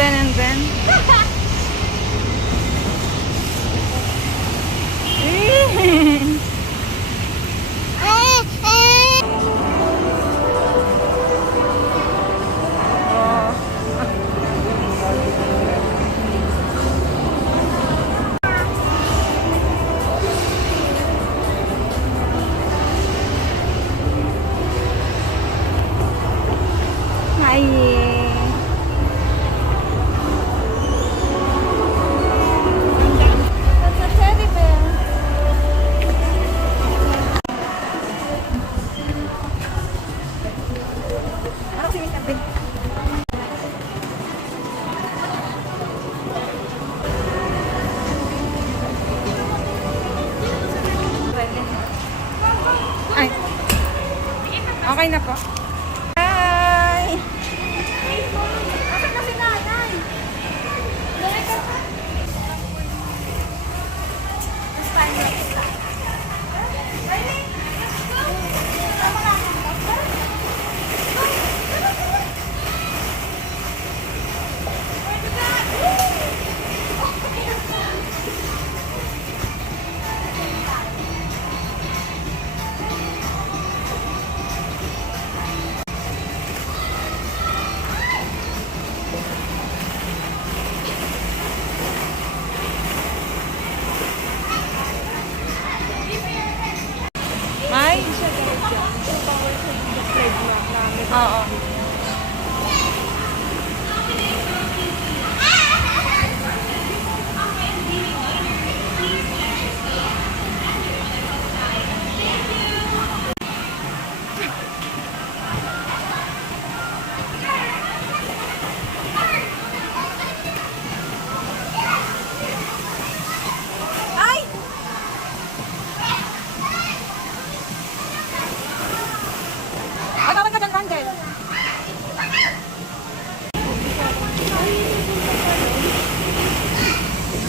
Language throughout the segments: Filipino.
and then. Ay. Okay na po. Hi! Asan na si nanay? May? Oo.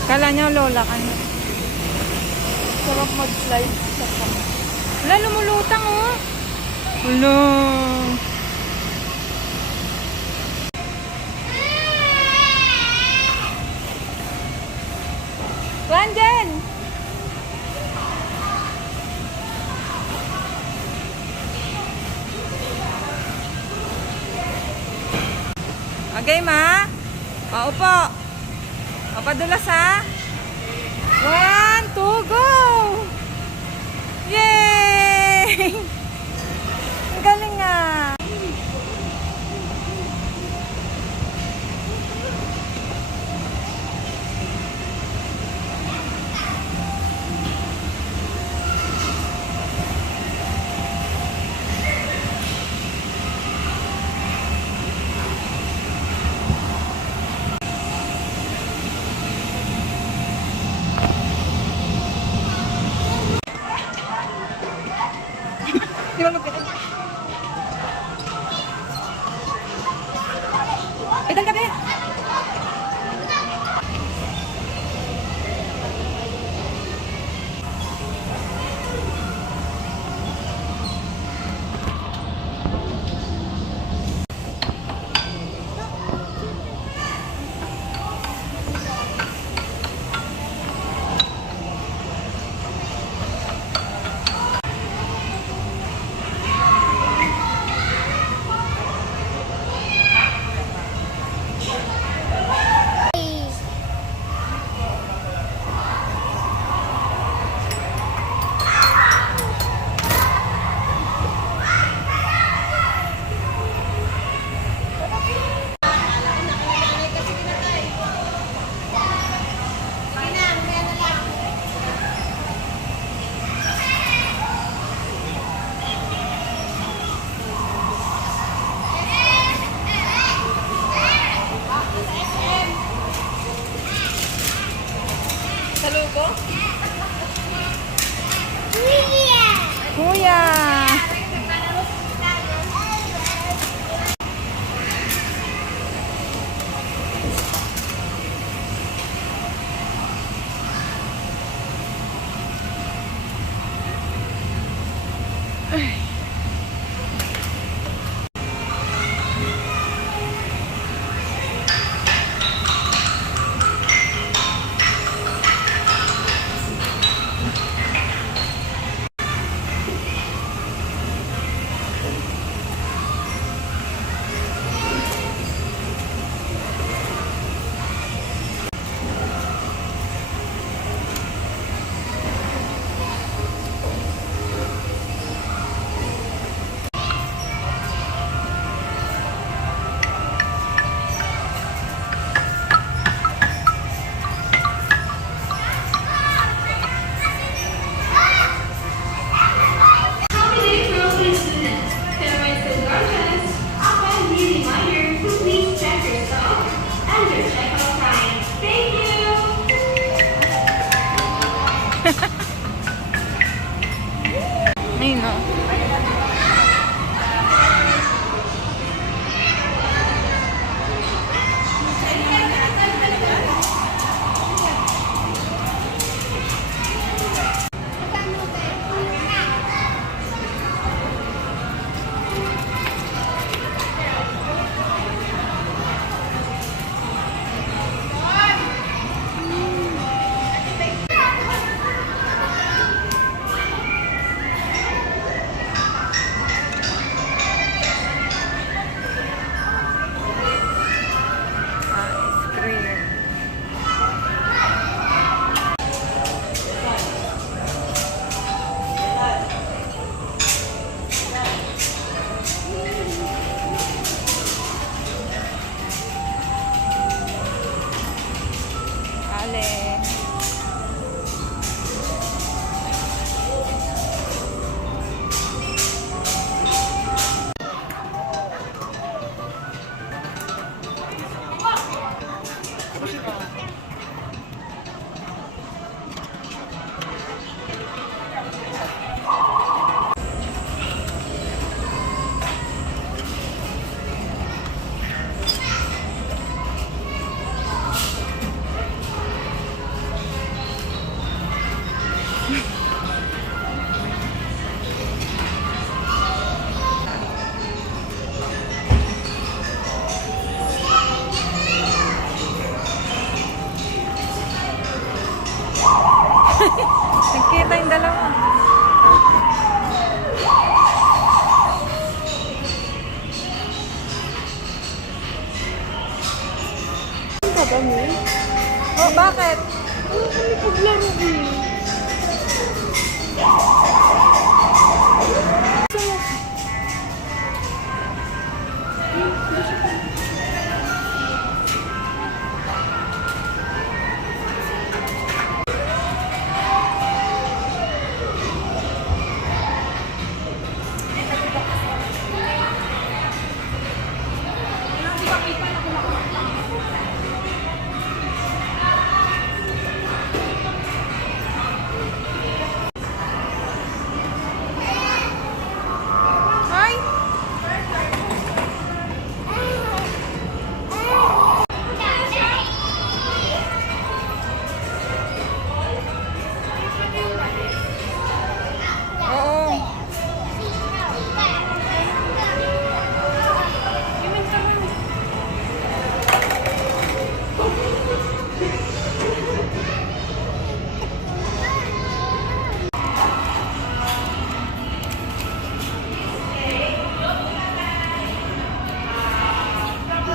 Kala niya lola ka na. Sarap mag-slide sa kama. Wala, lumulutang oh. Wala. Ranjen! Okay, ma? Paupo. Papadulas ha. 1, 2, go! Yay! Ang galing nga. Di ba magpitag? Pitag ka, Beth! Salubo? Kuya! kayong dalawa. Ang kadami. Oh, bakit? Ano kami paglaro eh? Hi! Oo.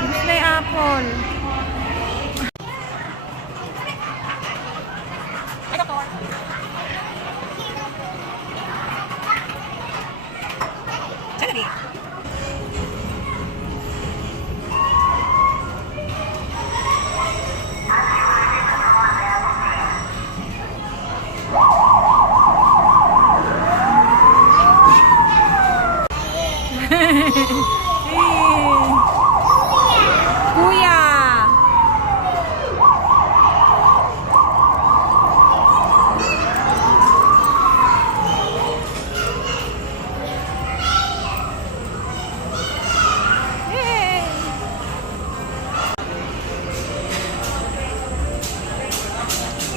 Disney Apple. Kuya. Yay.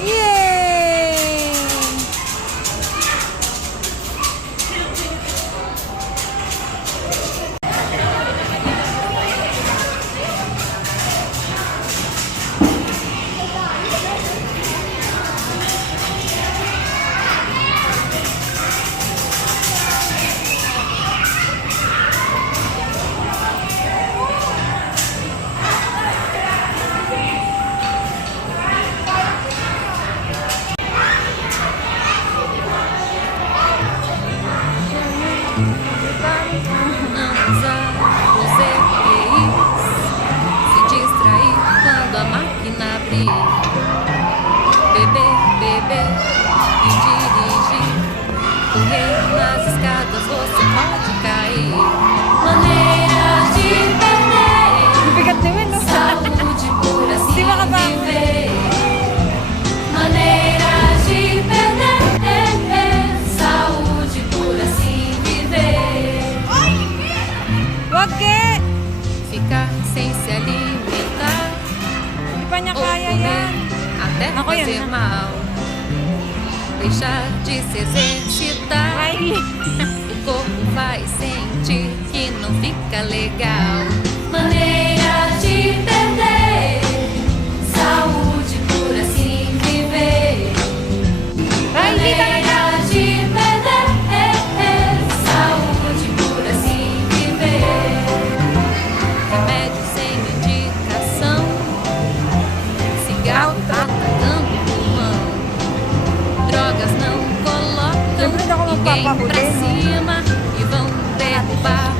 Yay. Os EPIs se distrair quando a máquina abrir. Beber, beber e dirigir. Correr nas escadas você pode cair. Maneiras de perder. Bigat naman, no? Saúde por assim Di makabangon. viver. Maneiras de perder. Saúde por assim viver. Wag ke! Ficar sem se alimentar Hindi pa niya ou kaya comer yan. até Ako yan fazer na. mal. Deixar de se exercitar, Kylie. o corpo vai sentir que não fica legal. Maneiras de perder, saúde por assim viver. Kylie talaga. Maneiras de perder, saúde por assim viver. Remédio sem indicação, cigarro atacando o pulmão. Drogas não colocam Siyempre, hindi ako ninguém pra magpapahuli, no? cima e vão derrubar